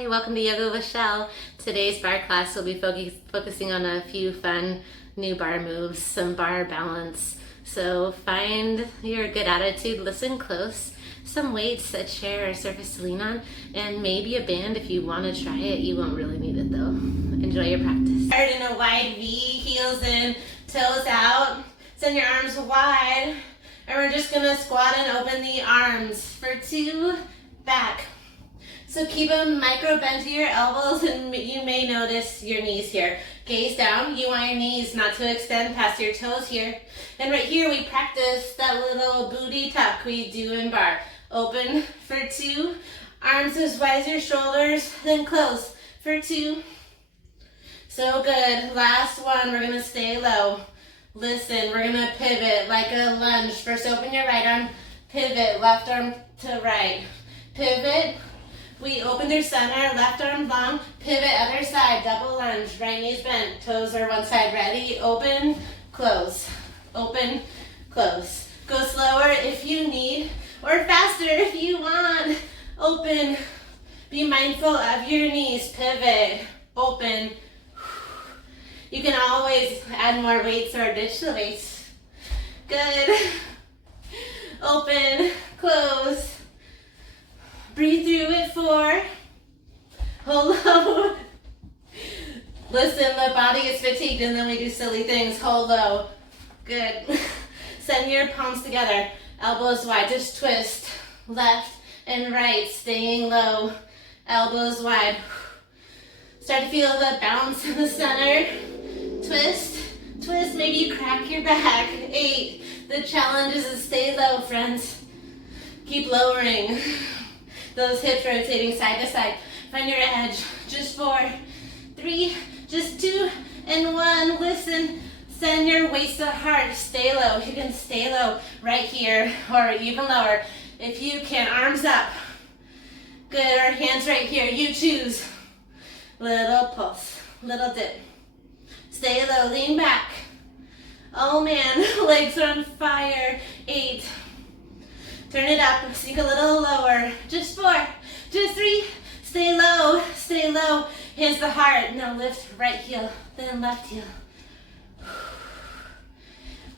Hi, welcome to Yoga with Shell. Today's bar class will be focusing on a few fun new bar moves, some bar balance. So find your good attitude, listen close, some weights, a chair or surface to lean on, and maybe a band if you want to try it. You won't really need it though. Enjoy your practice. Start in a wide V, heels in, toes out. Send your arms wide, and we're just gonna squat and open the arms for 2, back. So keep a micro bend to your elbows, and you may notice your knees here. Gaze down. You want your knees not to extend past your toes here. And right here we practice that little booty tuck we do in bar. Open for 2. Arms as wide as your shoulders, then close for 2. So good. Last one. We're going to stay low. Listen, we're going to pivot like a lunge. First open your right arm. Pivot, left arm to right. Pivot. We open through center, left arm long, pivot other side, double lunge, right knees bent, toes are one side, ready, open, close, open, close. Go slower if you need, or faster if you want. Open, be mindful of your knees, pivot, open. You can always add more weights or ditch the weights. Good. Open, close. Breathe through it 4. Hold low. Listen, the body gets fatigued and then we do silly things. Hold low. Good. Send your palms together. Elbows wide. Just twist. Left and right. Staying low. Elbows wide. Start to feel the bounce in the center. Twist. Twist. Maybe you crack your back. 8. The challenge is to stay low, friends. Keep lowering. Those hips rotating side to side. Find your edge. Just 4, 3, just 2, and 1. Listen. Send your waist to heart. Stay low. You can stay low right here or even lower. If you can, arms up. Good. Our hands right here. You choose. Little pulse. Little dip. Stay low. Lean back. Oh man. Legs are on fire. 8. Turn it up, sink a little lower. Just 4, just 3, stay low, stay low. Hands to heart, now lift right heel, then left heel.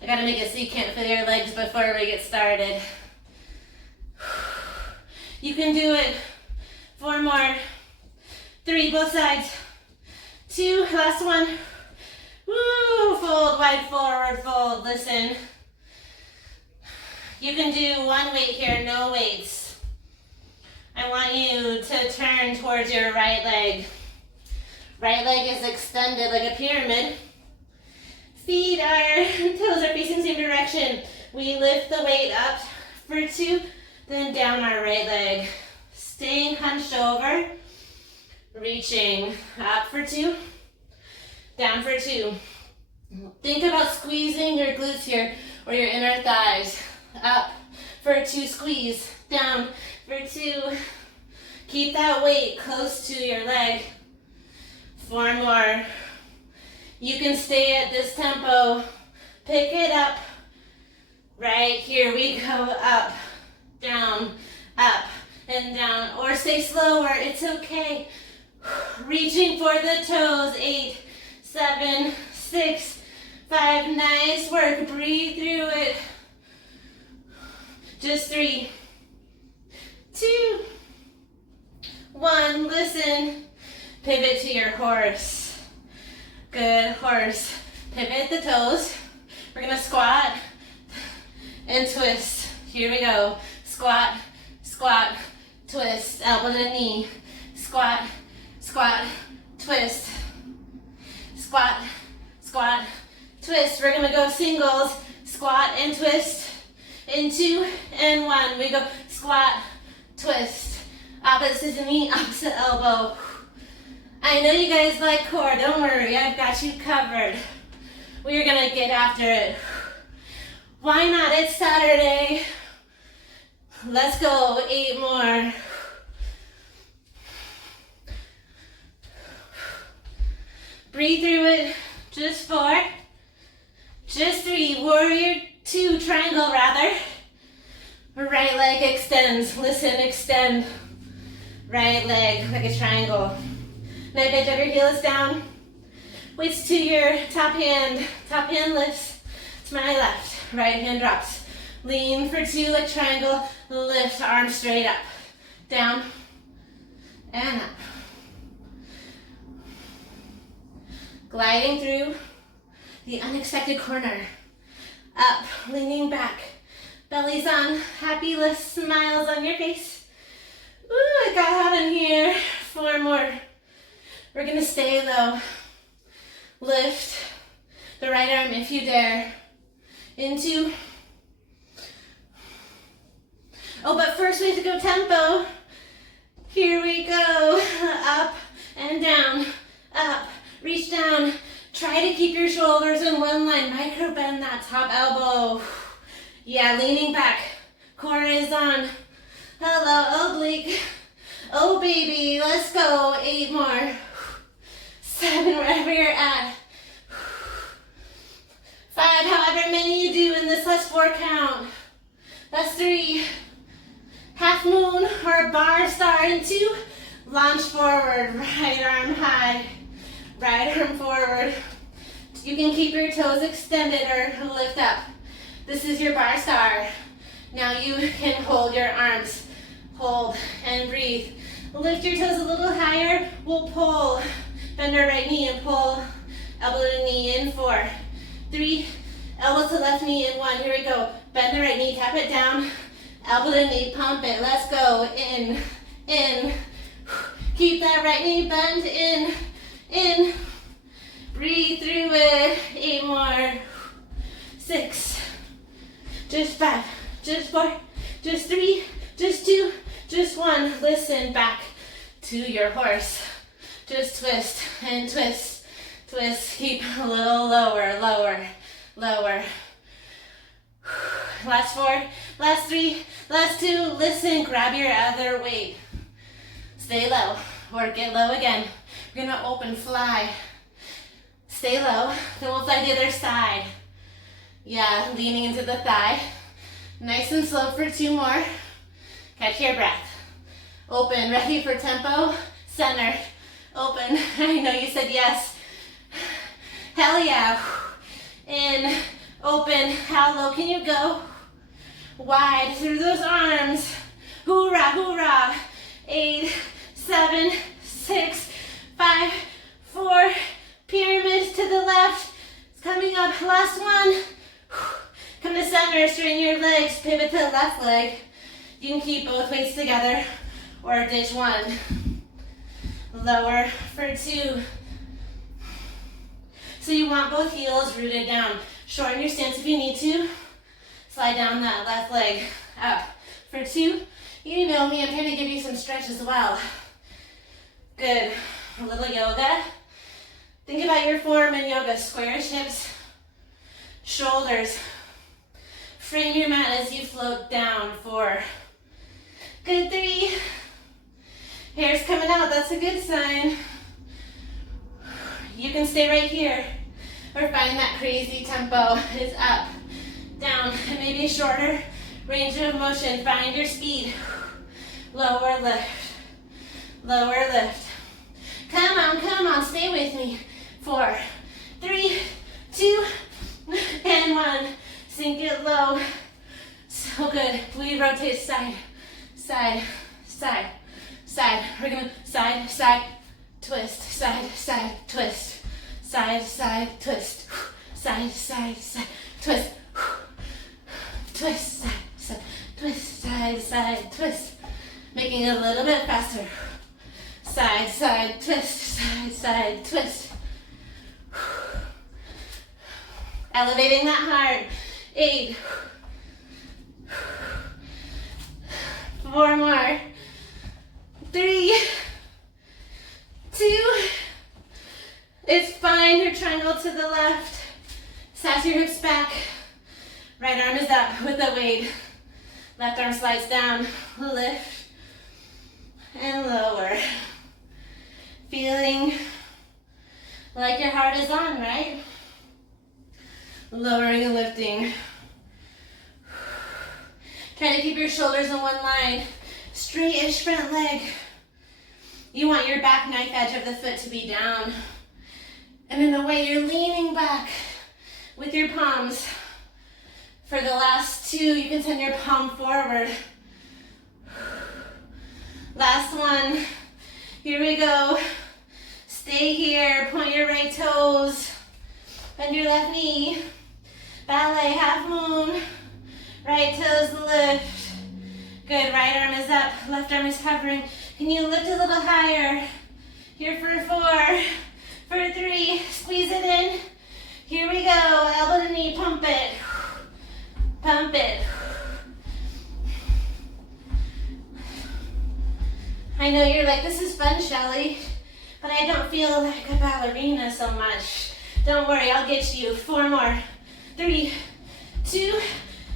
I gotta make it so you can't feel your legs before we get started. You can do it. 4 more. 3, both sides. 2, last one. Woo, fold, wide forward, fold, listen. You can do 1 weight here, no weights. I want you to turn towards your right leg. Right leg is extended like a pyramid. Feet toes are facing the same direction. We lift the weight up for 2, then down our right leg. Staying hunched over, reaching up for 2, down for 2. Think about squeezing your glutes here or your inner thighs. Up for 2, squeeze, down for 2. Keep that weight close to your leg. 4 more. You can stay at this tempo. Pick it up. Right here we go, up, down, up, and down. Or stay slower, it's okay. Reaching for the toes. 8, 7, 6, 5, nice work. Breathe through it. Just 3, 2, 1. Listen. Pivot to your horse. Good, horse. Pivot the toes. We're gonna squat and twist. Here we go. Squat, squat, twist. Elbow to knee. Squat, squat, twist. Squat, squat, twist. We're gonna go singles. Squat and twist. In 2 and 1, we go squat, twist, opposite to knee, opposite elbow. I know you guys like core, don't worry, I've got you covered. We're gonna get after it. Why not? It's Saturday. Let's go, 8 more. Breathe through it, just 4, just 3, warrior 2, triangle rather. Right leg extends. Listen, extend. right leg like a triangle. Now bend your heels down. Weights to your top hand. Top hand lifts to my left. Right hand drops. Lean for 2 like triangle. Lift, arms straight up. Down and up. Gliding through the unexpected corner. Up, leaning back. Belly's on. Happy lifts, smiles on your face. Ooh, it got hot in here. 4 more. We're gonna stay low. Lift the right arm if you dare. Into. Oh, but first we have to go tempo. Here we go. Up and down. Up. Reach down. Try to keep your shoulders in one line. Micro bend that top elbow. Yeah, leaning back. Core is on. Hello, oblique. Oh, baby. Let's go. 8 more. 7, wherever you're at. 5, however many you do in this last 4 count. That's 3. Half moon or bar star into. Launch forward. Right arm high. Right arm forward. You can keep your toes extended or lift up. This is your bar star. Now you can hold your arms. Hold and breathe. Lift your toes a little higher. We'll pull. Bend our right knee and pull. Elbow to knee in. 4, 3, elbow to left knee in. 1. Here we go. Bend the right knee, tap it down. Elbow to knee, pump it. Let's go. In, in. Keep that right knee bent. In. Breathe through it. 8 more. 6. Just 5. Just 4. Just 3. Just 2. Just 1. Listen back to your horse. Just twist and twist. Twist. Keep a little lower, lower, lower. Last 4. Last 3. Last 2. Listen. Grab your other weight. Stay low or get low again. We're gonna open fly. Stay low. Then we'll fly the other side. Yeah, leaning into the thigh. Nice and slow for 2 more. Catch your breath. Open. Ready for tempo? Center. Open. I know you said yes. Hell yeah. In. Open. How low can you go? Wide through those arms. Hoorah, hoorah. 8, 7, 6, 5, 4. Pyramid to the left. It's coming up. Last one. Come to center. Straighten your legs. Pivot to the left leg. You can keep both weights together or ditch 1. Lower for 2. So you want both heels rooted down. Shorten your stance if you need to. Slide down that left leg. Up for 2. You know me, I'm trying to give you some stretch as well. Good. A little yoga. Think about your form in yoga. Square hips, shoulders. Frame your mat as you float down. 4. Good. 3. Hair's coming out. That's a good sign. You can stay right here or find that crazy tempo. It's up, down, and maybe shorter range of motion. Find your speed. Lower lift. Lower lift. Come on, stay with me. 4, 3, 2, and 1. Sink it low. So good. We rotate side, side, side, side. We're gonna side, side, twist, side, side, twist, side, side, twist, side, side, side, twist, twist, side, side, twist, side, side, twist. Making it a little bit faster. Side, side, twist, side, side, twist. Elevating that heart. 8. 4 more. 3, 2. It's fine. Your triangle to the left. Sass your hips back. Right arm is up with the weight. Left arm slides down. Lift and lower. Feeling like your heart is on, right? Lowering and lifting. Try to keep your shoulders in one line. Straight-ish front leg. You want your back knife edge of the foot to be down. And in the way you're leaning back with your palms. For the last two, you can send your palm forward. Last one. Here we go. Stay here. Point your right toes. Bend your left knee. Ballet, half moon. Right toes lift. Good. Right arm is up. Left arm is hovering. Can you lift a little higher? Here for 4. For 3. Squeeze it in. Here we go. Elbow to knee. Pump it. Pump it. I know you're like, this is fun, Shelly, but I don't feel like a ballerina so much. Don't worry, I'll get you. 4 more. 3, 2,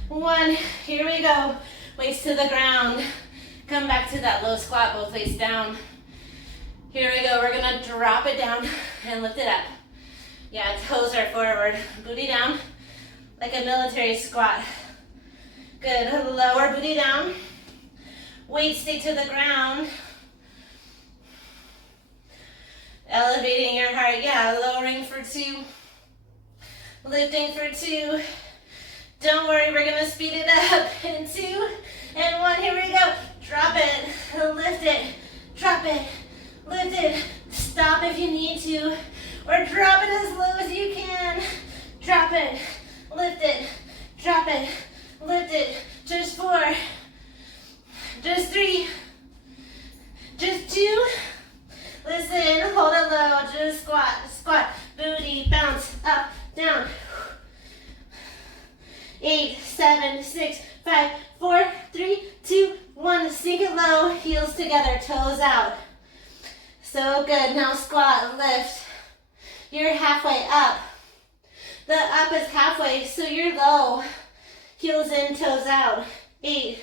1. Here we go. Weights to the ground. Come back to that low squat, both weights down. Here we go. We're gonna drop it down and lift it up. Yeah, toes are forward. Booty down, like a military squat. Good. Lower booty down. Weight stay to the ground. Elevating your heart. Yeah, lowering for 2. Lifting for 2. Don't worry, we're going to speed it up. And 2 and 1. Here we go. Drop it. Lift it. Drop it. Lift it. Stop if you need to. Or drop it as low as you can. Drop it. Lift it. Drop it. Lift it. Just 4. Just 3. Just 2. Listen, hold it low. Just squat, squat. Booty, bounce, up, down. 8, 7, 6, 5, 4, 3, 2, 1. Sink it low. Heels together, toes out. So good. Now squat, lift. You're halfway up. The up is halfway, so you're low. Heels in, toes out. 8,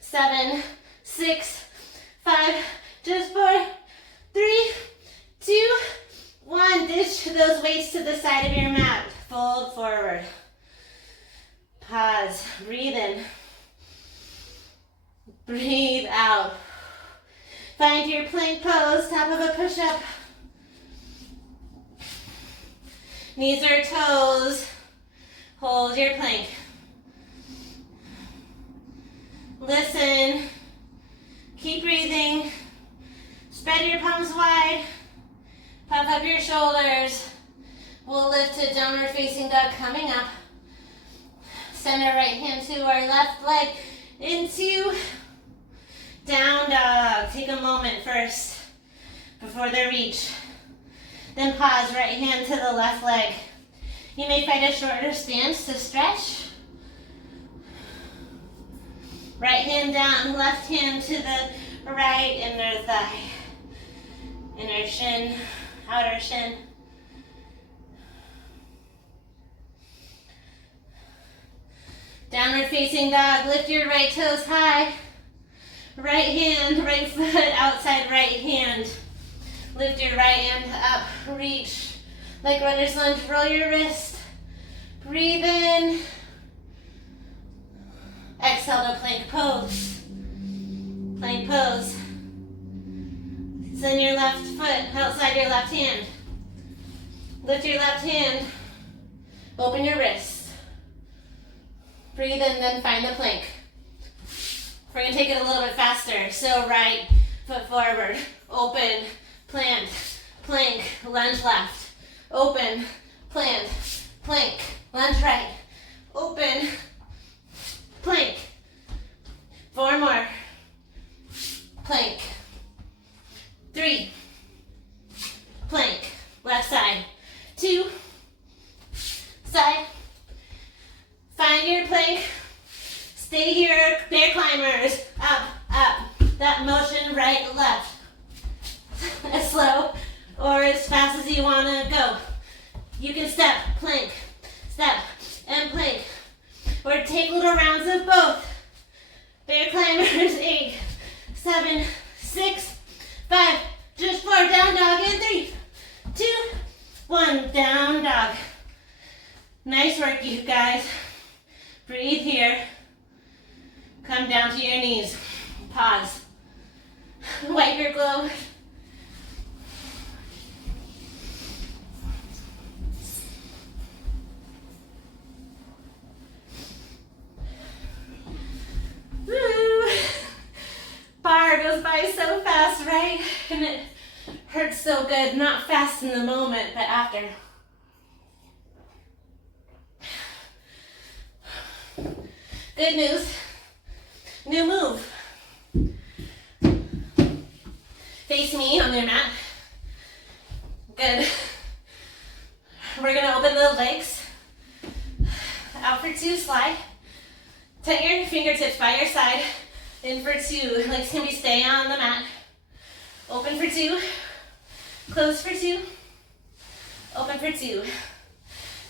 7, 6, 5, just 4, 3, 2, 1. Dish those weights to the side of your mat. Fold forward. Pause. Breathe in. Breathe out. Find your plank pose, top of a push-up. Knees or toes. Hold your plank. Listen. Keep breathing. Spread your palms wide. Puff up your shoulders. We'll lift to downward facing dog coming up. Send our right hand to our left leg into down dog. Take a moment first before the reach. Then pause, right hand to the left leg. You may find a shorter stance to stretch. Right hand down, left hand to the right inner thigh. Inner shin, outer shin. Downward facing dog, lift your right toes high. Right hand, right foot, outside right hand. Lift your right hand up, reach. Like runner's lunge, roll your wrist. Breathe in. Exhale to plank pose. Plank pose. Send your left foot outside your left hand. Lift your left hand. Open your wrist. Breathe in, then find the plank. We're going to take it a little bit faster. So right foot forward. Open, plant, plank, lunge left. Open, plant, plank, lunge right. Open, plank. 4 more. Plank. 3. Plank. Left side. 2. Side. Find your plank. Stay here, bear climbers. Up, up. That motion, right, left. As slow or as fast as you want to go. You can step, plank, step, and plank. Or take little rounds of both. Bear climbers, 8, 7, 6, 5, just 4, down dog, and 3, 2, 1, down dog. Nice work, you guys. Breathe here. Come down to your knees. Pause. Wipe your globe. Hurts so good, not fast in the moment, but after. Good news. New move. Face me on your mat. Good. We're gonna open the legs. Out for 2, slide. Tuck your fingertips by your side. In for 2. Legs can be staying on the mat. Open for 2. Close for 2. Open for 2.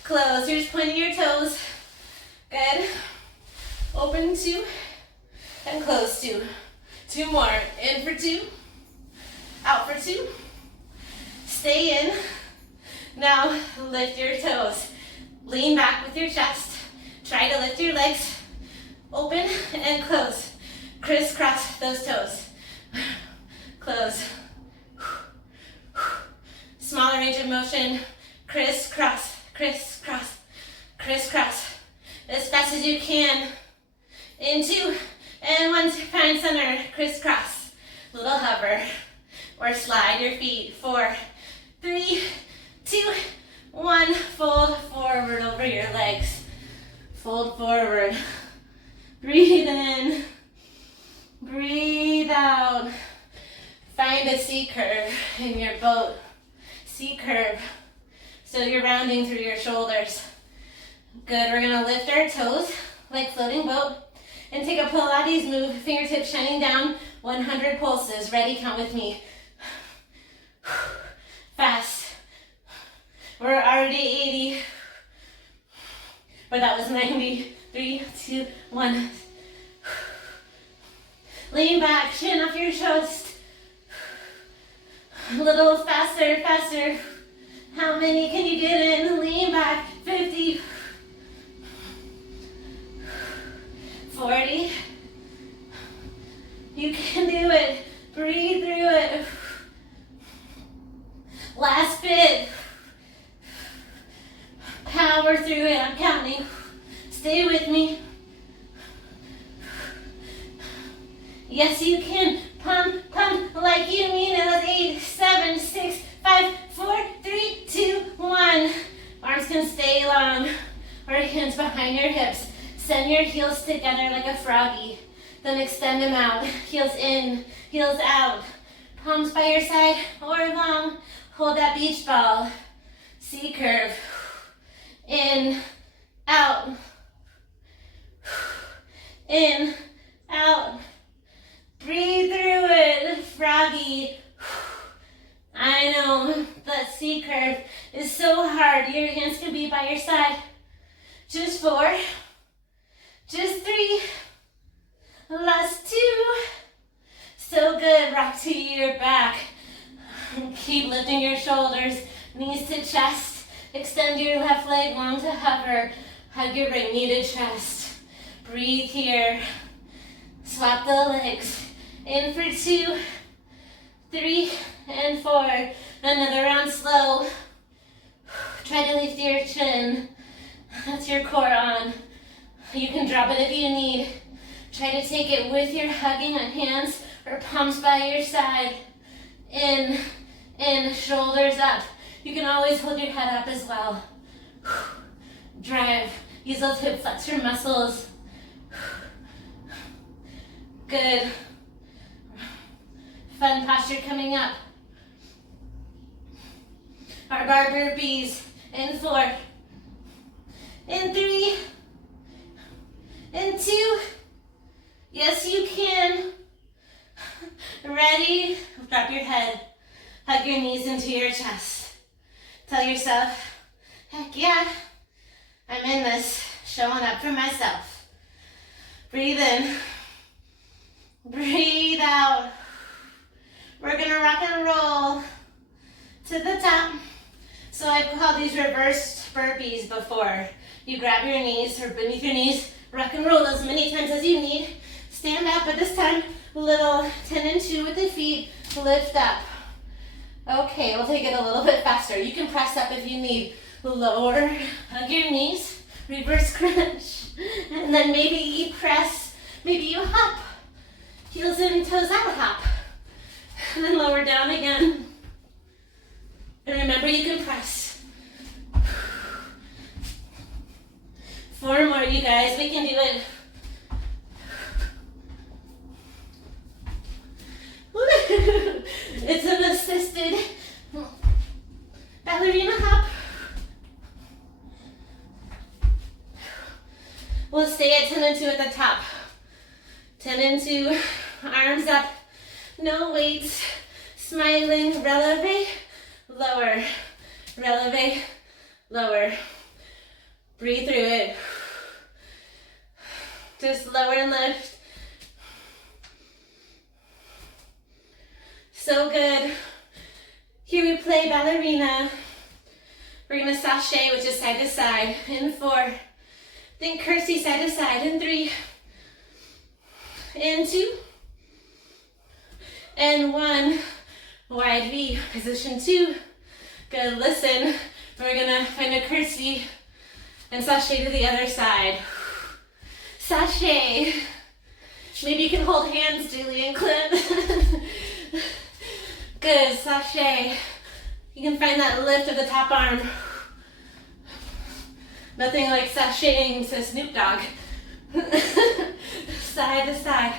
Close. You're just pointing your toes. Good. Open 2. And close 2. 2 more. In for 2. Out for 2. Stay in. Now lift your toes. Lean back with your chest. Try to lift your legs. Open and close. Crisscross those toes. Close. Smaller range of motion. Crisscross, crisscross, crisscross. As fast as you can. In 2 and 1 to find center. Crisscross. Little hover. Or slide your feet. 4, 3, 2, 1. Fold forward over your legs. Fold forward. Breathe in. Breathe out. Find a C curve in your boat. C curve. So you're rounding through your shoulders. Good. We're going to lift our toes like floating boat and take a Pilates move. Fingertips shining down. 100 pulses. Ready? Count with me. Fast. We're already 80. But that was 90. 3, 2, 1. Lean back, chin off your chest. A little faster, faster. How many can you get in? Lean back. 50. 40. You can do it. Breathe through it. Last bit. Power through it. I'm counting. Stay with me. Yes, you can. Pump, pump like you mean it. That's 8, 7, 6, 5, 4, 3, 2, 1. Arms can stay long. Or hands behind your hips. Send your heels together like a froggy. Then extend them out. Heels in, heels out. Palms by your side or long. Hold that beach ball. C curve. In, out. In, out. Breathe through it. Froggy. I know that C curve is so hard. Your hands can be by your side. Just 4. Just 3. Last 2. So good. Rock to your back. Keep lifting your shoulders. Knees to chest. Extend your left leg long to hover. Hug your right knee to chest. Breathe here. Swap the legs. In for 2, 3, and 4. Another round slow. Try to lift your chin. That's your core on. You can drop it if you need. Try to take it with your hugging on hands or palms by your side. In, shoulders up. You can always hold your head up as well. Drive. Use those hip flexor muscles. Good. Fun posture coming up. Our bar burpees. In 4. In 3. In 2. Yes, you can. Ready? Drop your head. Hug your knees into your chest. Tell yourself, heck yeah, I'm in this. Showing up for myself. Breathe in. Breathe out. We're gonna rock and roll to the top. So I've called these reversed burpees before. You grab your knees or beneath your knees, rock and roll as many times as you need. Stand up, but this time a little 10 and 2 with the feet. Lift up. Okay, we'll take it a little bit faster. You can press up if you need. Lower, hug your knees, reverse crunch, and then maybe you press, maybe you hop. Heels in, toes out, hop. And then lower down again. you guys. We can do it. It's an assisted ballerina hop. We'll stay at 10 and 2 at the top. 10 and 2, arms up, no weights, smiling, releve, lower, releve, lower. Breathe through it. Just lower and lift. So good. Here we play ballerina. We're gonna sashay, which is side to side, in 4. Then curtsy side to side in 3. In 2. And 1. Wide V, position 2. Good, listen. We're gonna find a curtsy and sashay to the other side. Sashay. Maybe you can hold hands, Julie and Clint. Good, sashay. You can find that lift of the top arm. Nothing like sashaying to Snoop Dogg. Side to side.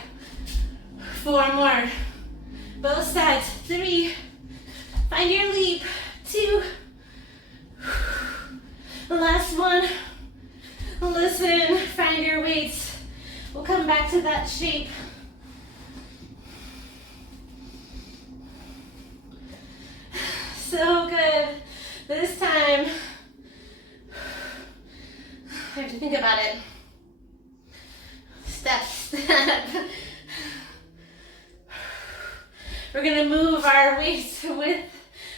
4 more. Both sides. 3. Find your leap. 2. The last one. Listen, find your weights. We'll come back to that shape. So good. This time, I have to think about it. Step, step. We're gonna move our weights with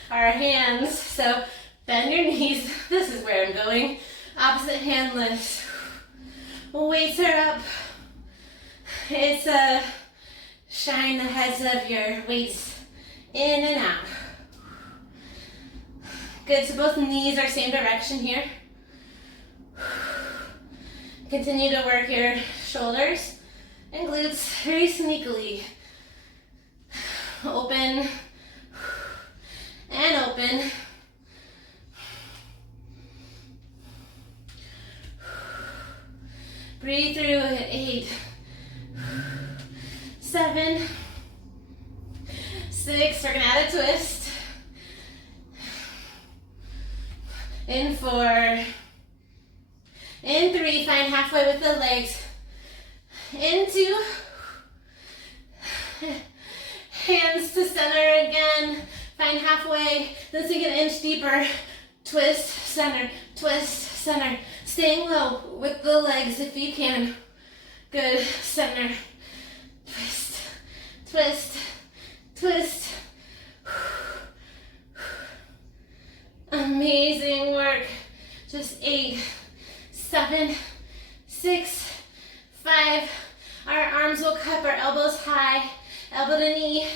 our hands. So bend your knees. This is where I'm going. Opposite hand lifts. Weights are up. It's a shine the heads of your weights in and out. Good, so both knees are same direction here. Continue to work your shoulders and glutes very sneakily. Open and open. Breathe through it. 8, 7, 6. We're gonna add a twist. In 4. In 3. Find halfway with the legs. In 2. Hands to center again. Find halfway. Then sink an inch deeper. Twist, center, twist, center. Staying low with the legs if you can. Good, center. Twist, twist, twist. Amazing work. Just 8, 7, 6, 5. Our arms will cup, our elbows high, elbow to knee.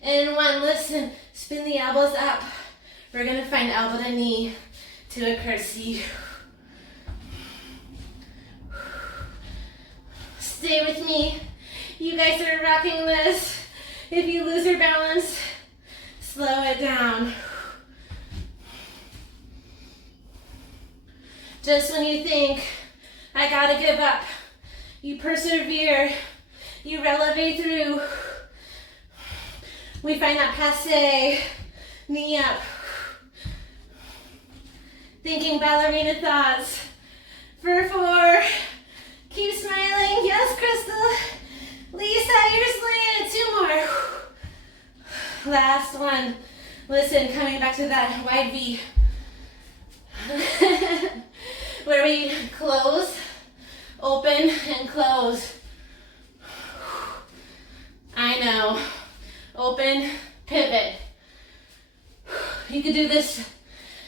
In 1, listen, spin the elbows up. We're gonna find elbow to knee to a curtsy. Stay with me. You guys are rocking this. If you lose your balance, slow it down. Just when you think, I gotta give up, you persevere, you releve through. We find that passe, knee up. Thinking ballerina thoughts. For 4, keep smiling. Yes, Crystal. Lisa, you're slaying it. 2 more. Last one. Listen, coming back to that wide V. Where we close, open, and close. I know. Open, pivot. You could do this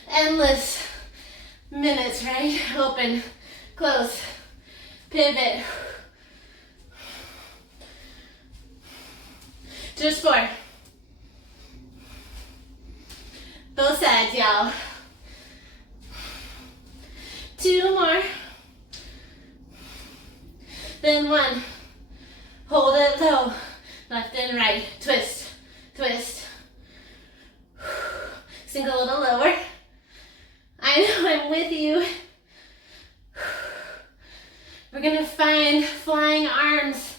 endless minutes, right? Open, close, pivot. Just 4. Both sides, y'all. 2 more. Then 1. Hold it low. Left and right. Twist, twist. Sink a little lower. I know, I'm with you. We're gonna find flying arms,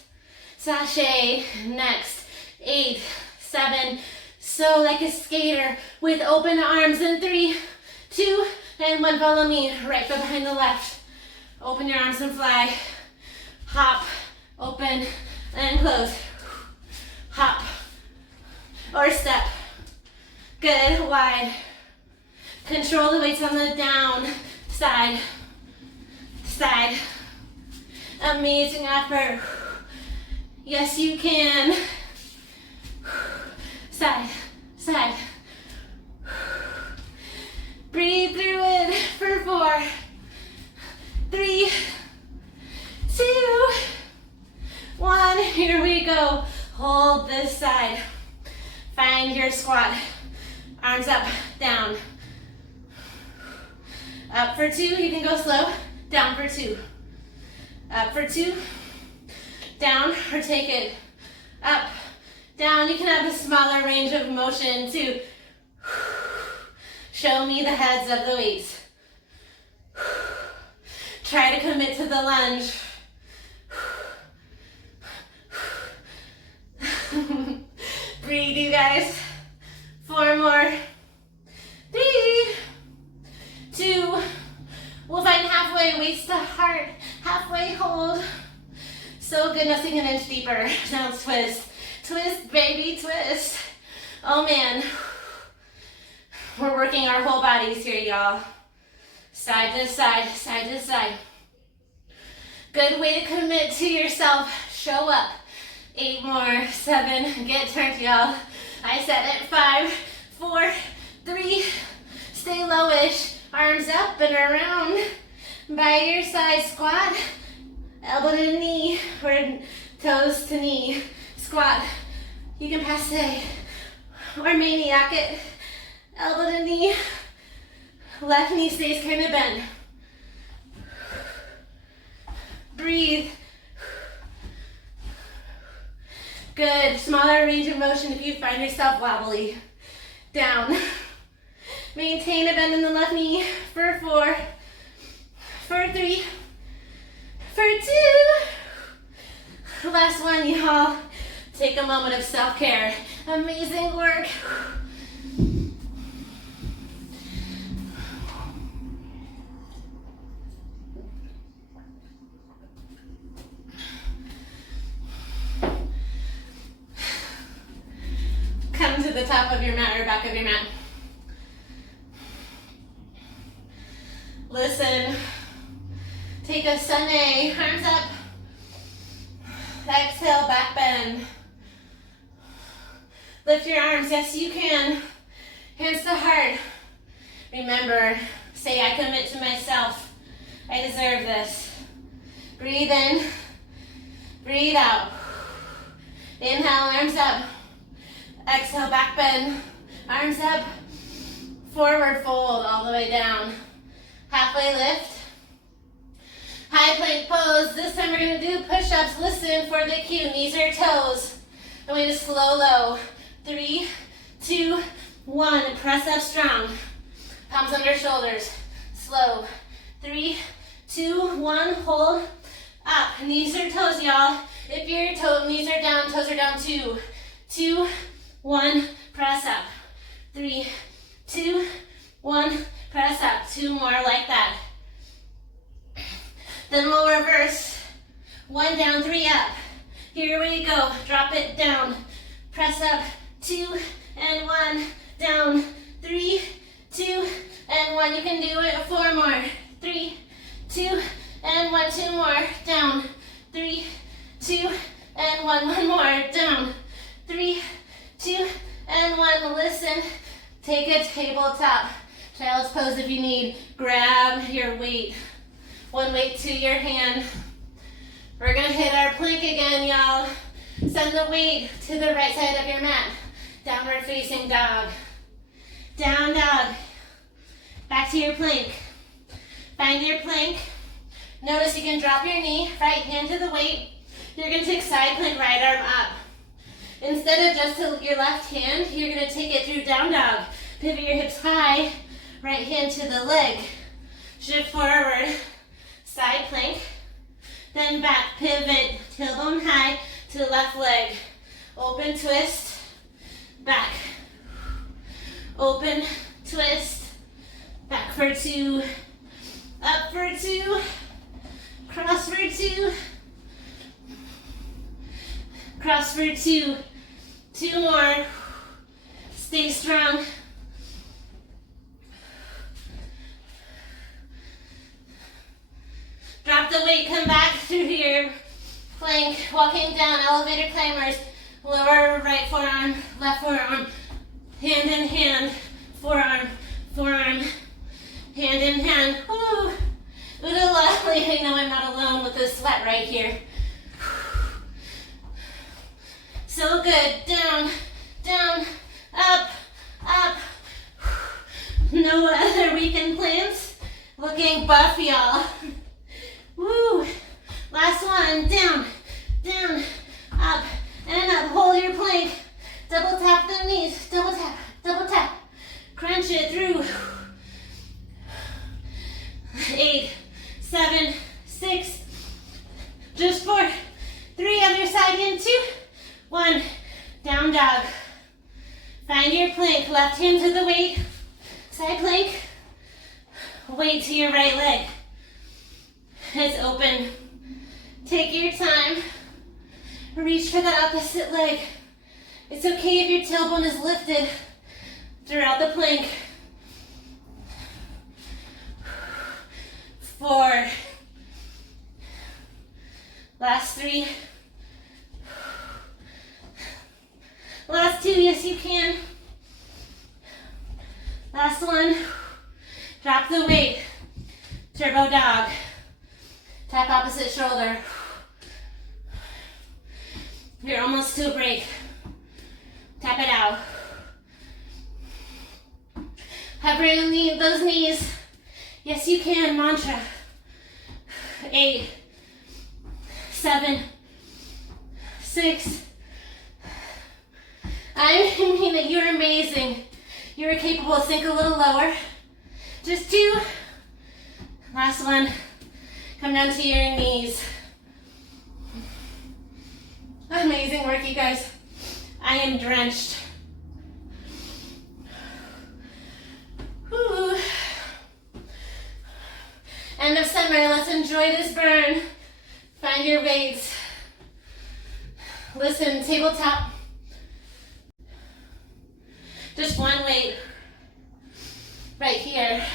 sashay next. 8, 7, so like a skater with open arms in 3, 2, and 1. Follow me, right foot behind the left. Open your arms and fly. Hop, open, and close. Hop, or step. Good, wide. Control the weights on the down, side, side. Amazing effort. Yes, you can. Side, side. Breathe through it for 4, 3, 2, 1. Here we go. Hold this side. Find your squat. Arms up, down. Up for 2. You can go slow. Down for 2. Up for 2. Down, or take it up, down. You can have a smaller range of motion too. Show me the heads of the weights. Try to commit to the lunge. Breathe, you guys. 4 more. 3, 2. We'll find halfway, waist to heart. Halfway hold. So good, nothing an inch deeper. Now let's twist. Twist, baby, twist. Oh man. We're working our whole bodies here, y'all. Side to side, side to side. Good way to commit to yourself. Show up. 8 more, 7, get turned, y'all. I said it. 5, 4, 3, stay lowish. Arms up and around. By your side, squat. Elbow to knee, or toes to knee. Squat. You can passe or maniac it. Elbow to knee. Left knee stays kind of bent. Breathe. Good. Smaller range of motion if you find yourself wobbly. Down. Maintain a bend in the left knee for 4, for 3, for 2. Last one, y'all. Take a moment of self-care. Amazing work. Come to the top of your mat or back of your mat. Listen. Take a sunny, arms up. Exhale, back bend. Lift your arms, yes you can. Hands to heart. Remember, say I commit to myself. I deserve this. Breathe in, breathe out. Inhale, arms up. Exhale, back bend. Arms up, forward fold all the way down. Halfway lift. High plank pose. This time we're going to do push-ups. Listen for the cue. Knees or toes. And we just slow low. 3, 2, 1. Press up strong. Palms under shoulders. Slow. 3, 2, 1. Hold up. Knees or toes, y'all. If your knees are down, toes are down. 2, 2, 1. Press up. 3, 2, 1. Press up. 2 more like that. Then we'll reverse. 1 down, 3 up. Here we go. Drop it down. Press up. 2 and 1. Down. 3, 2 and 1. You can do it. 4 more. 3, 2 and 1. 2 more. Down. 3, 2 and 1. 1 more. Down. 3, 2 and 1. Listen. Take a tabletop. Child's pose if you need. Grab your weight. One weight to your hand. We're gonna hit our plank again, y'all. Send the weight to the right side of your mat. Downward facing dog. Down dog. Back to your plank. Find your plank. Notice you can drop your knee, right hand to the weight. You're gonna take side plank, right arm up. Instead of just to your left hand, you're gonna take it through down dog. Pivot your hips high, right hand to the leg. Shift forward. Side plank, then back, pivot, tailbone high to the left leg. Open, twist, back. Open, twist, back for 2, up for 2, cross for 2, cross for 2, 2 more, stay strong. Drop the weight, come back through your plank, walking down, elevator climbers, lower right forearm, left forearm, hand in hand, forearm, forearm, hand in hand. Woo! Ooda lovely. I know I'm not alone with this sweat right here. So good. Down, down, up, up. No other weekend plans. Looking buff, y'all. Woo! Last one. Down, down, up, and up. Hold your plank. Double tap the knees. Double tap, double tap. Crunch it through. 8, 7, 6. Just 4, 3. Other side in 2, 1. Down dog. Find your plank. Left hand to the weight. Side plank. Weight to your right leg. It's open. Take your time. Reach for the opposite leg. It's okay if your tailbone is lifted throughout the plank. 4. Last 3. Last 2, yes you can. Last 1. Drop the weight. Turbo dog. Tap opposite shoulder. You're almost to a break. Tap it out. Hover those knees. Yes, you can. Mantra. 8, 7, 6. I mean that you're amazing. You're capable. Sink a little lower. Just 2. Last one. Come down to your knees. Amazing work, you guys. I am drenched. Whew. End of summer, let's enjoy this burn. Find your weights. Listen, tabletop. Just one weight. Right here.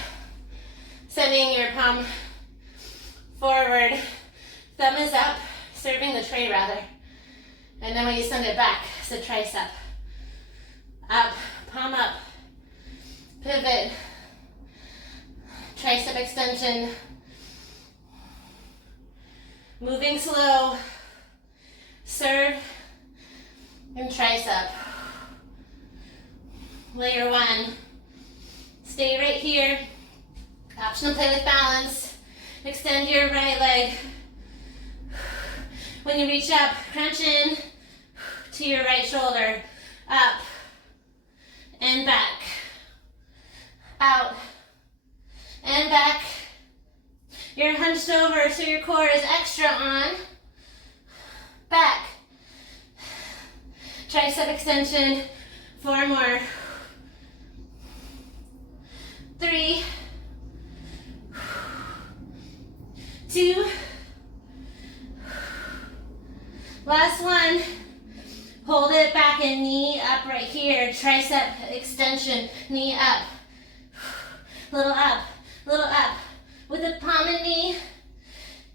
Sending your palm forward. Thumb is up, serving the tray rather. And then when you send it back, it's a tricep. Up, palm up. Pivot. Tricep extension. Moving slow. Serve and tricep. Layer 1. Stay right here. Optional play with balance. Extend your right leg. When you reach up, crunch in to your right shoulder. Up and back. Out and back. You're hunched over so your core is extra on. Back. Tricep extension. 4 more. 3. 2. Last one. Hold it back and knee up right here. Tricep extension. Knee up. Little up. Little up. With the palm and knee.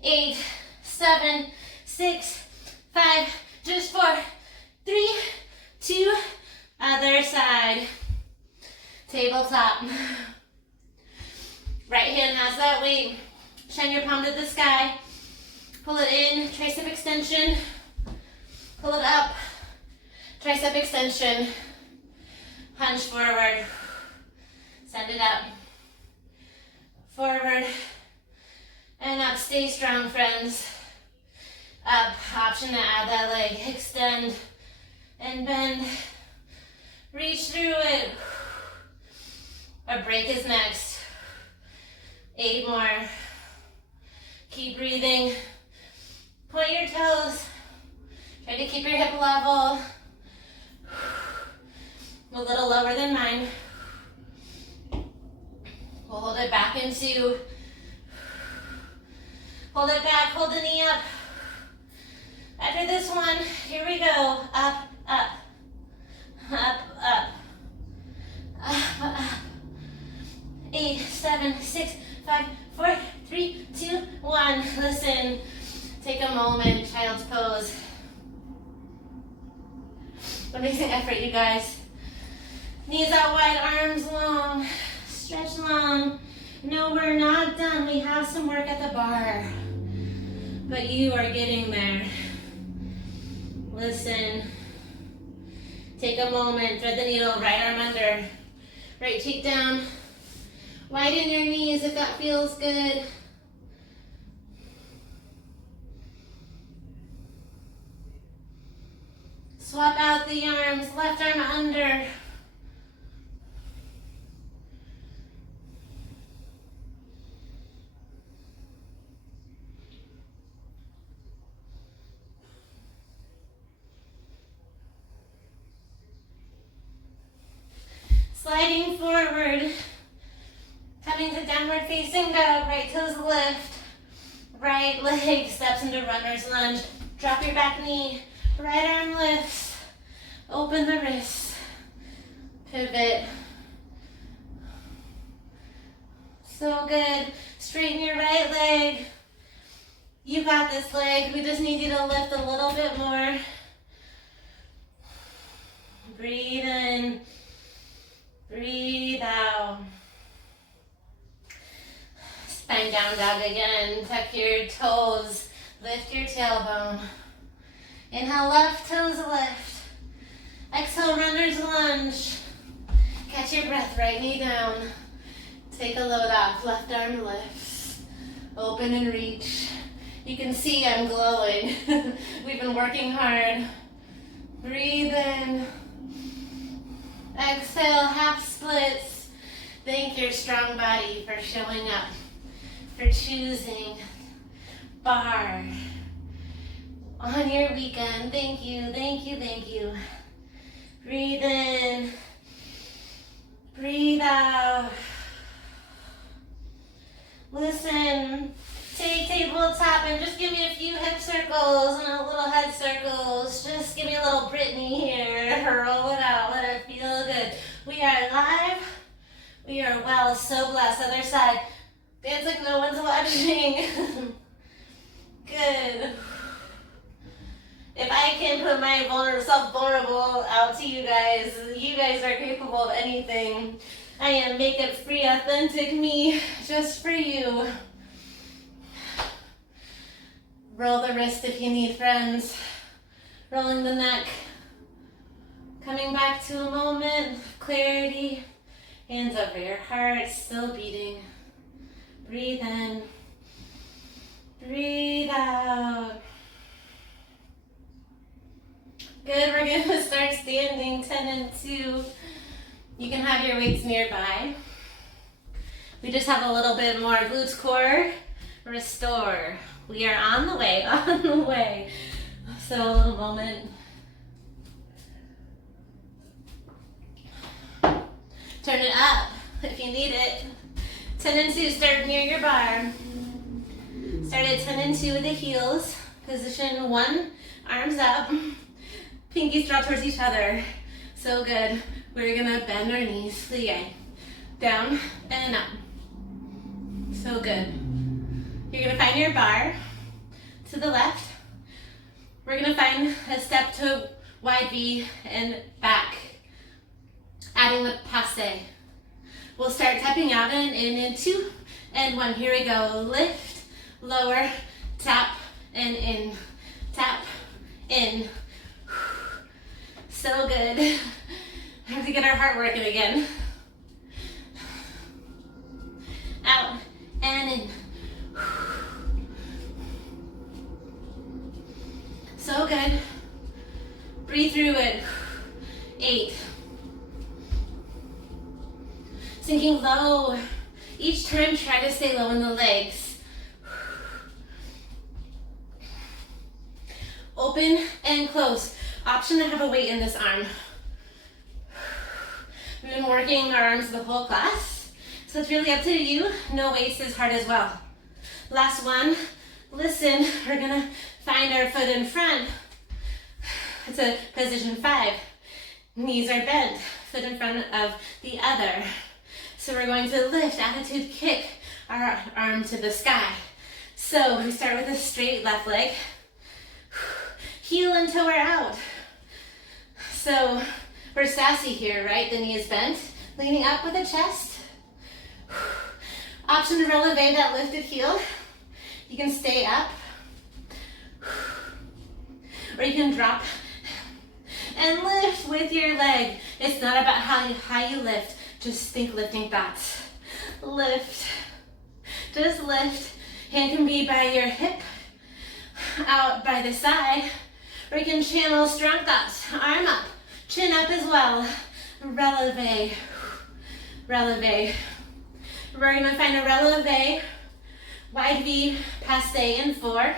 8, 7, 6, 5. Just 4. 3, 2. Other side. Tabletop. Right hand has that weight. Shine your palm to the sky. Pull it in, tricep extension. Pull it up, tricep extension. Hunch forward. Send it up. Forward and up. Stay strong, friends. Up, option to add that leg. Extend and bend. Reach through it. A break is next. 8 more. Keep breathing. Point your toes. Try to keep your hip level. A little lower than mine. We'll hold it back in 2. Hold it back, hold the knee up. After this one, here we go. Up, up. Up, up. Up, up. 8, 7, 6, 5, 4, 3, 2, 1. Listen. Take a moment, child's pose. Amazing effort, you guys. Knees out wide, arms long. Stretch long. No, we're not done. We have some work at the bar. But you are getting there. Listen. Take a moment. Thread the needle. Right arm under. Right cheek down. Widen your knees if that feels good. Swap out the arms. Left arm under. Sliding forward, coming to downward facing dog, right toes lift, right leg steps into runner's lunge, drop your back knee, right arm lifts, open the wrists, pivot. So good. Straighten your right leg. You got this leg. We just need you to lift a little bit more. Breathe in. Breathe out. Spine down dog again. Tuck your toes. Lift your tailbone. Inhale, left toes lift. Exhale, runner's lunge. Catch your breath, right knee down. Take a load off. Left arm lifts. Open and reach. You can see I'm glowing. We've been working hard. Breathe in. Exhale, half splits. Thank your strong body for showing up, for choosing bar on your weekend. Thank you, thank you, thank you. Breathe in, breathe out. Listen, take tabletop and just give me a few hip circles and a little head circles. Just give me a little Britney here. Roll it out, let it feel good. We are live. We are well, so blessed. Other side. Dance like no one's watching. Good. If I can put my self-vulnerable out to you guys are capable of anything. I am makeup-free, authentic me, just for you. Roll the wrist if you need friends. Rolling the neck. Coming back to a moment of clarity. Hands over your heart, still beating. Breathe in. Breathe out. Good, we're gonna start standing 10 and 2. You can have your weights nearby. We just have a little bit more glutes core. Restore. We are on the way, on the way. So a little moment. Turn it up if you need it. 10 and 2, start near your bar. Start at 10 and 2 with the heels. Position 1, arms up. Pinkies draw towards each other. So good. We're gonna bend our knees. Plie. Down and up. So good. You're gonna find your bar to the left. We're gonna find a step to wide V and back. Adding the passe. We'll start tapping out and in 2 and 1. Here we go. Lift, lower, tap, and in. Tap, in. So good. I have to get our heart working again. Out and in. So good. Breathe through it. 8. Sinking low. Each time try to stay low in the legs. Open and close. Option to have a weight in this arm. We've been working our arms the whole class, so it's really up to you. No weights is hard as well. Last one, listen, we're gonna find our foot in front. It's a position 5. Knees are bent, foot in front of the other. So we're going to lift, attitude kick our arm to the sky. So we start with a straight left leg. Heel and toe are out. So we're sassy here, right? The knee is bent, leaning up with the chest. Option to releve that lifted heel. You can stay up, or you can drop and lift with your leg. It's not about how high you lift. Just think lifting thoughts. Lift. Just lift. Hand can be by your hip, out by the side, or you can channel strong thoughts. Arm up, chin up as well. Releve. Releve. We're going to find a releve, wide V, passe in 4.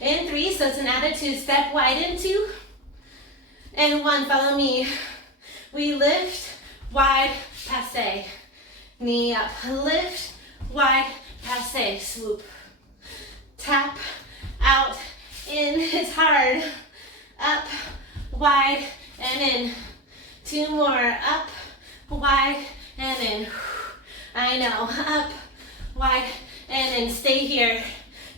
In 3, so it's an attitude step wide in 2. And 1, follow me. We lift, wide, passe. Knee up, lift, wide, passe, swoop. Tap, out, in, it's hard. Up, wide, and in. 2 more, up, wide, and in. I know, up, wide, and in. Stay here.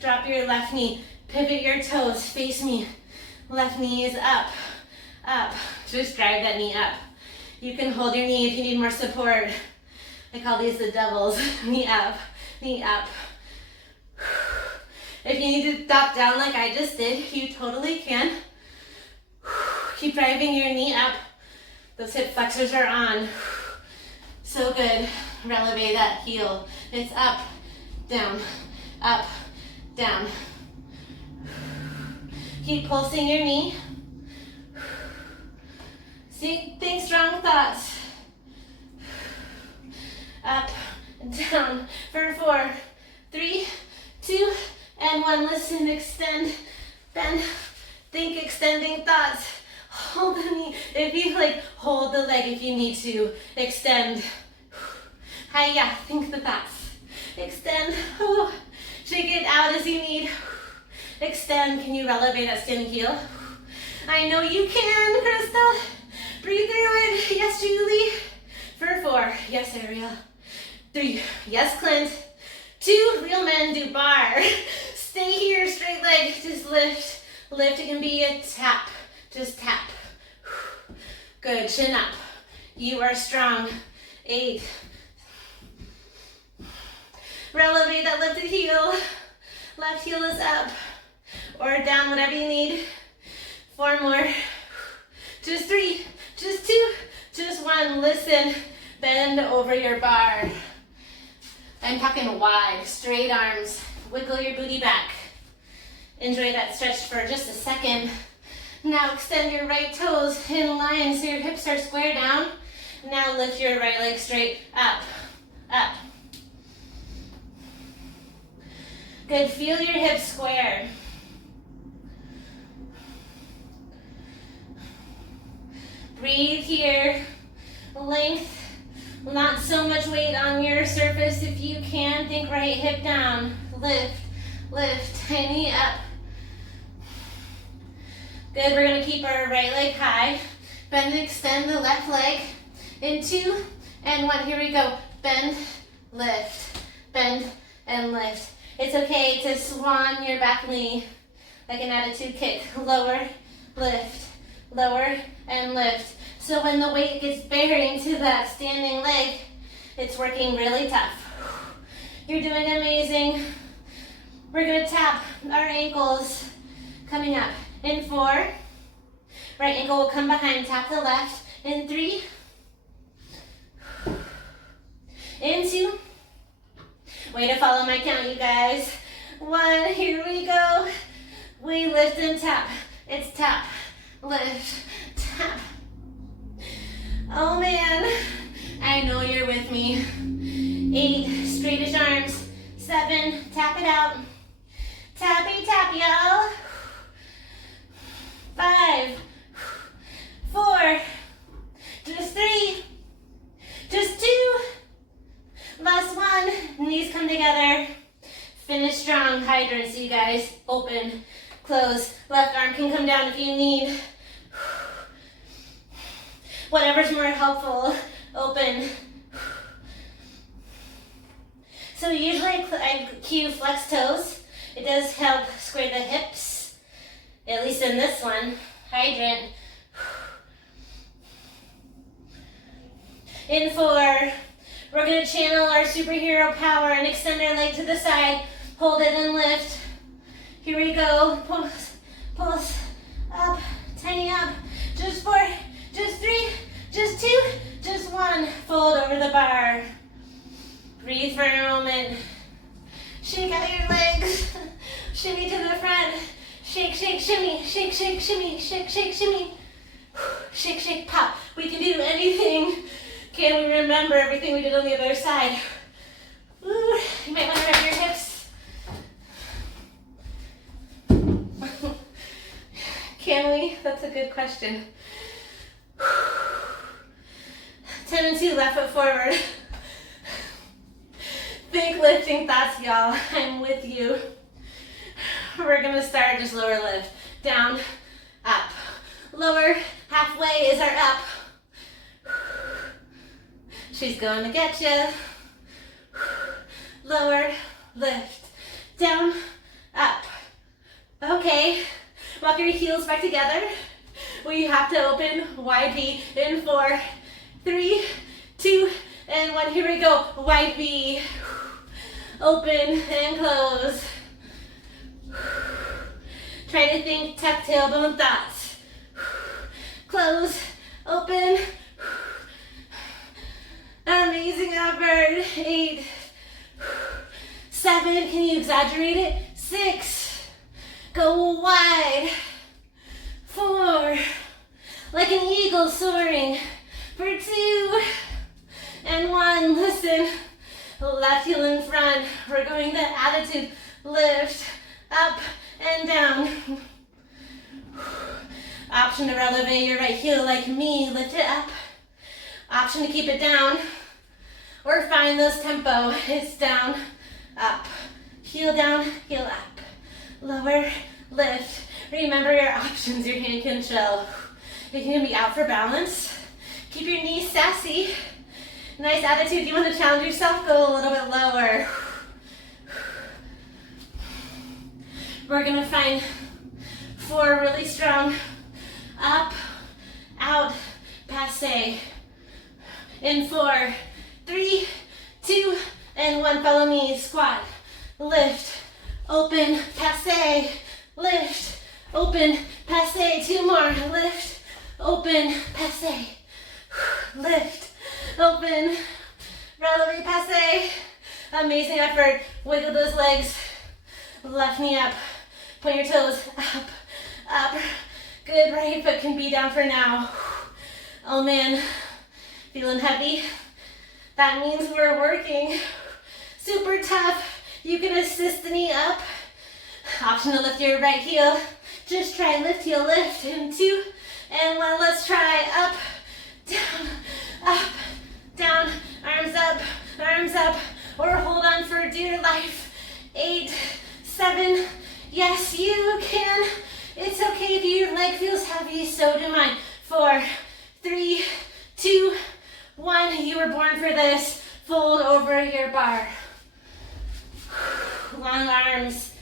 Drop your left knee, pivot your toes, face me. Left knee is up, up. Just drive that knee up. You can hold your knee if you need more support. I call these the doubles. Knee up, knee up. If you need to drop down like I just did, you totally can. Keep driving your knee up. Those hip flexors are on. So good. Releve that heel. It's up, down, up, down. Keep pulsing your knee. Think strong thoughts. Up, down, for 4, 3, 2, and 1. Listen, extend, bend, think extending thoughts. Hold the knee, if you like, hold the leg if you need to. Extend. Hiya, think the thoughts. Extend, oh, shake it out as you need. Extend, can you releve that standing heel? I know you can, Krista. Breathe through it. Yes, Julie. For 4. Yes, Ariel. 3. Yes, Clint. 2. Real men do bar. Stay here, straight leg. Just lift. Lift. It can be a tap. Just tap. Good. Chin up. You are strong. 8. Releve that lifted heel. Left heel is up or down, whatever you need. 4 more. Just 3. Just 2, just 1. Listen, bend over your bar. I'm talking wide, straight arms. Wiggle your booty back. Enjoy that stretch for just a second. Now extend your right toes in line so your hips are square down. Now lift your right leg straight up, up. Good, feel your hips square. Breathe here, length, not so much weight on your surface if you can. Think right hip down, lift, lift, knee up. Good, we're gonna keep our right leg high. Bend and extend the left leg in 2 and 1. Here we go, bend, lift, bend and lift. It's okay to swan your back knee like an attitude kick. Lower, lift, lower and lift. So when the weight gets bearing to that standing leg, it's working really tough. You're doing amazing. We're gonna tap our ankles coming up. In 4, right ankle will come behind, tap the left. In 3, in 2, way to follow my count, you guys. 1, here we go. We lift and tap. It's tap, lift, tap. Oh man, I know you're with me. 8, straightish arms. 7, tap it out. Tappy tap, y'all. 5, 4, just 3, just 2, last one. Knees come together. Finish strong. Hydrants, you guys. Open, close. Left arm can come down if you need. Whatever's more helpful. Open. So usually I cue flex toes. It does help square the hips, at least in this one. Hydrant. In 4, we're going to channel our superhero power and extend our leg to the side. Hold it and lift. Here we go. Pulse, pulse, up, tiny up. Just 4, just 3, just 2, just 1. Fold over the bar. Breathe for a moment. Shake out your legs. Shimmy to the front. Shake, shake, shimmy. Shake, shake, shimmy. Shake, shake, shimmy. Shake, shake, pop. We can do anything. Can we remember everything we did on the other side? Ooh, you might want to rub your hips. Can we? That's a good question. 10 and 2, left foot forward. Big lifting thoughts, y'all. I'm with you. We're gonna start just lower lift. Down, up. Lower, halfway is our up. She's going to get you. Lower, lift. Down, up. Okay, walk your heels back together. We have to open wide V in 4, 3, 2, and 1. Here we go. Wide V. Open and close. Try to think tuck tailbone thoughts. Close, open. Amazing effort. 8, 7, can you exaggerate it? 6, go wide. 4, like an eagle soaring. For 2, and 1, listen. Left heel in front. We're going the attitude. Lift, up and down. Option to elevate your right heel like me. Lift it up. Option to keep it down. Or find this tempo. It's down, up. Heel down, heel up. Lower, lift. Remember your options, your hand control. You're going to be out for balance. Keep your knees sassy. Nice attitude. You want to challenge yourself? Go a little bit lower. We're going to find 4 really strong. Up, out, passe. In 4, 3, 2, and 1. Follow me. Squat, lift, open, passe, lift, open, passe. 2 more. Lift, open, passe, lift, open, releve, passe. Amazing effort. Wiggle those legs. Left knee up. Point your toes up, up. Good. Right foot can be down for now. Oh man, feeling heavy? That means we're working. Super tough. You can assist the knee up. Option to lift your right heel. Just try lift heel lift. In 2 and 1. Let's try up, down, up, down. Arms up, or hold on for dear life. 8, 7. Yes, you can. It's okay if your leg feels heavy, so do mine. 4, 3, 2, 1. You were born for this. Fold over your bar. Long arms.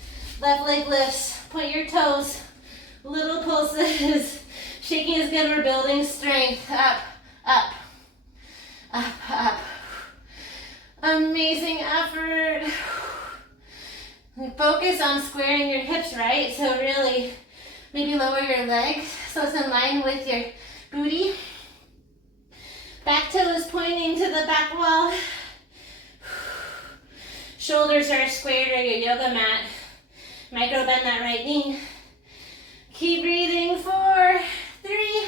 Left leg lifts. Point your toes. Little pulses. Shaking is good. We're building strength. Up, up, up, up. Amazing effort. Focus on squaring your hips, right? So really, maybe lower your legs so it's in line with your booty. Back toe is pointing to the back wall. Shoulders are squared on your yoga mat. Micro bend that right knee. Keep breathing. 4, 3,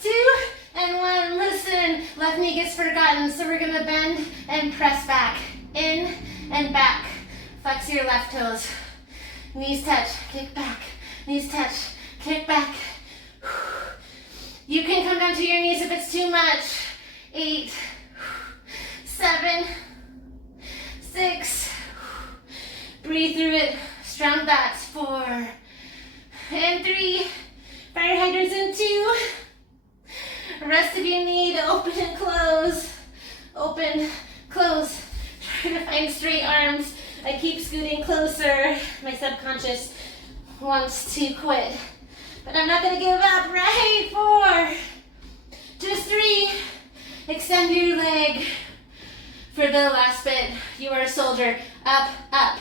2, and 1. Listen, left knee gets forgotten, so we're gonna bend and press back. In and back. Flex your left toes. Knees touch, kick back. Knees touch, kick back. You can come down to your knees if it's too much. 8, 7, 6. Breathe through it. Strong thoughts. 4 and 3. Fire hydrants in 2. Rest if you need. Open and close. Open, close. Try to find straight arms. I keep scooting closer. My subconscious wants to quit, but I'm not gonna give up. Right, 4, just 3. Extend your leg for the last bit. You are a soldier. Up, up,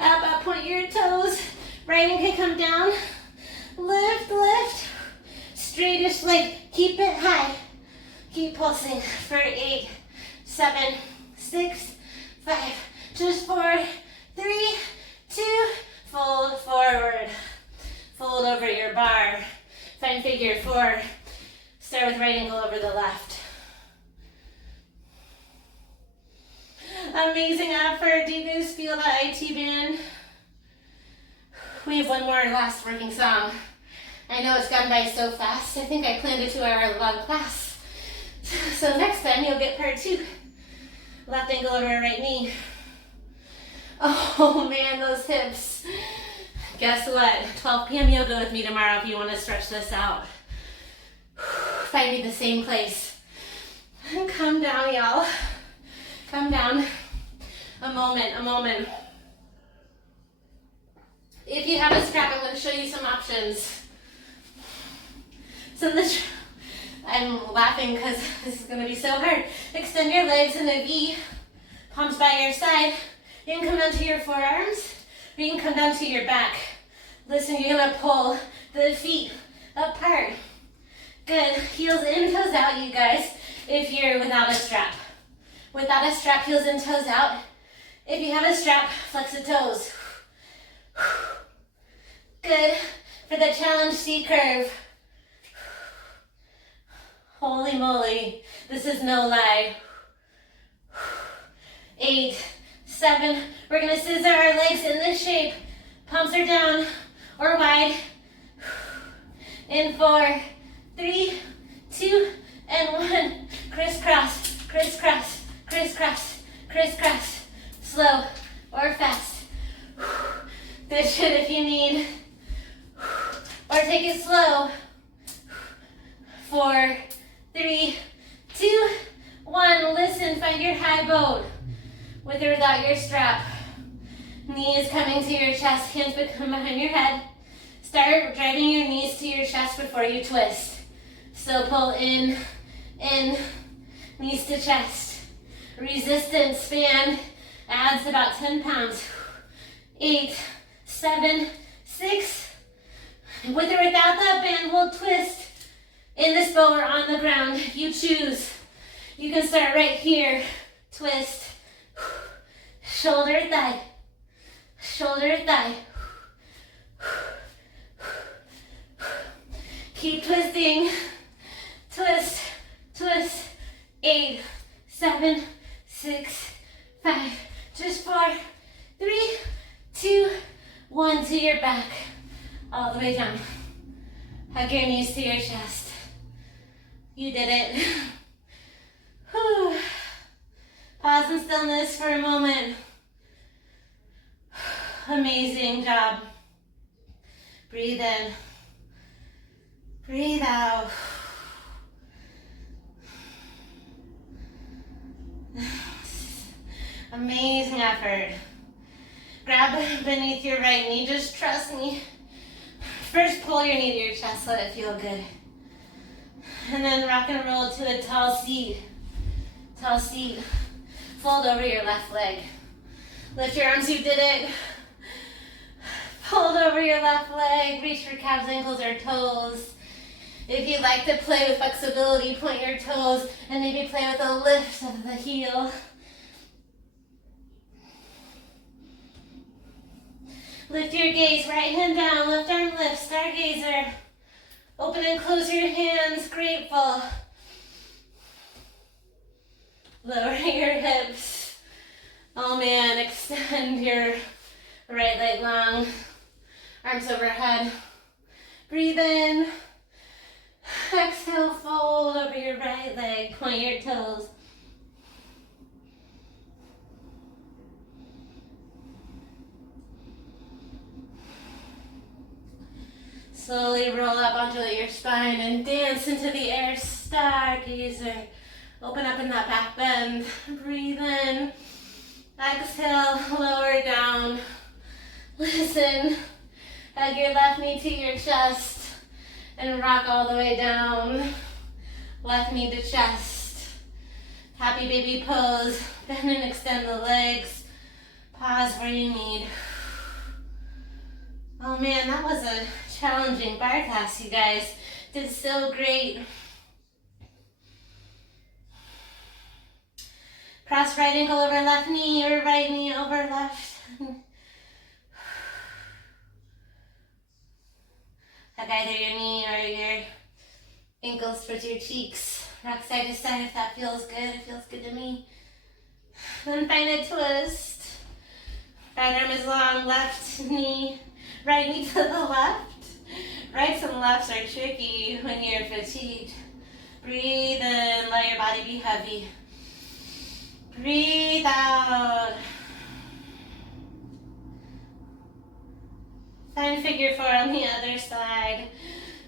up, up. Point your toes. Right hand can come down. Lift, lift. Straightish leg. Keep it high. Keep pulsing for 8, 7, 6, 5. Just 4, 3, 2. Fold forward. Fold over your bar. Find figure 4. Start with right angle over the left. Amazing effort. Do you guys feel that IT band? We have one more last working song. I know it's gone by so fast. I think I planned a 2-hour-long class. So next time you'll get part 2. Left angle over right knee. Oh man, those hips. Guess what? 12 p.m. yoga with me tomorrow if you want to stretch this out. Find me the same place. And come down, y'all. Come down. A moment, a moment. If you have a strap, I'm going to show you some options. So I'm laughing because this is going to be so hard. Extend your legs in a V. Palms by your side. You can come down to your forearms, or you can come down to your back. Listen, you're gonna pull the feet apart. Good, heels in, toes out, you guys, if you're without a strap. Without a strap, heels in, toes out. If you have a strap, flex the toes. Good, for the challenge C curve. Holy moly, this is no lie. 8, 7, we're gonna scissor our legs in this shape. Palms are down or wide. In 4, 3, 2, and 1. Crisscross, crisscross, crisscross, crisscross. Slow or fast. This shit if you need. Or take it slow. 4, 3, 2, 1. Listen, find your high boat. With or without your strap. Knees coming to your chest, hands come behind your head. Start driving your knees to your chest before you twist. So pull in, knees to chest. Resistance band adds about 10 pounds. 8, 7, 6. With or without that band, we'll twist in this bow or on the ground. You choose. You can start right here. Twist. Shoulder, thigh. Shoulder, thigh. Keep twisting. Twist, twist. 8, 7, 6, 5. Just 4, 3, 2, 1 to your back. All the way down. Hug your knees to your chest. You did it. Whew. Pause in stillness for a moment. Amazing job. Breathe in. Breathe out. Amazing effort. Grab beneath your right knee. Just trust me. First, pull your knee to your chest. Let it feel good. And then rock and roll to a tall seat. Tall seat. Fold over your left leg. Lift your arms, you did it. Fold over your left leg. Reach for calves, ankles, or toes. If you like to play with flexibility, point your toes and maybe play with a lift of the heel. Lift your gaze, right hand down, left arm lift, stargazer. Open and close your hands, grateful. Lower your hips. Oh man, extend your right leg long. Arms overhead. Breathe in. Exhale, fold over your right leg, point your toes. Slowly roll up onto your spine and dance into the air, stargazer. Open up in that back bend. Breathe in. Exhale, lower down. Listen. Hug your left knee to your chest and rock all the way down. Left knee to chest. Happy baby pose. Bend and extend the legs. Pause where you need. Oh man, that was a challenging bar class, you guys. Did so great. Cross right ankle over left knee or right knee over left. Hug either your knee or your ankles towards your cheeks. Rock side to side if that feels good. It feels good to me. Then find a twist. Right arm is long, left knee, right knee to the left. Rights and lefts are tricky when you're fatigued. Breathe in, let your body be heavy. Breathe out. Find figure four on the other side.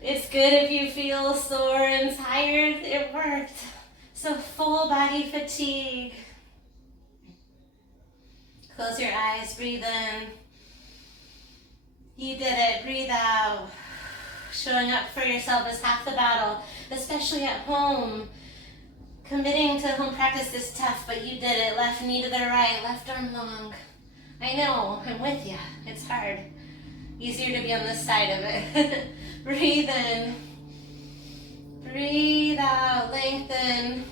It's good if you feel sore and tired. It worked. So full body fatigue. Close your eyes, breathe in. You did it, breathe out. Showing up for yourself is half the battle, especially at home. Committing to home practice is tough, but you did it. Left knee to the right, left arm long. I know, I'm with you. It's hard. Easier to be on this side of it. Breathe in. Breathe out, lengthen.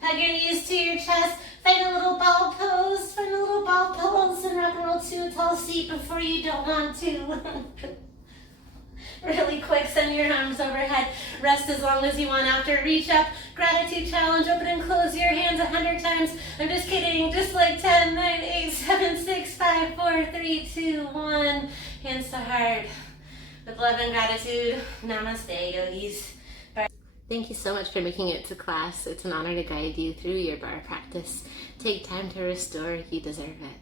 Hug your knees to your chest. Find a little ball pose. Find a little ball pose and rock and roll to a tall seat before you don't want to. Really quick, send your arms overhead. Rest as long as you want after. Reach up. Gratitude challenge. Open and close your hands 100 times. I'm just kidding. Just like 10, 9, 8, 7, 6, 5, 4, 3, 2, 1. Hands to heart. With love and gratitude. Namaste, yogis. Thank you so much for making it to class. It's an honor to guide you through your bar practice. Take time to restore. You deserve it.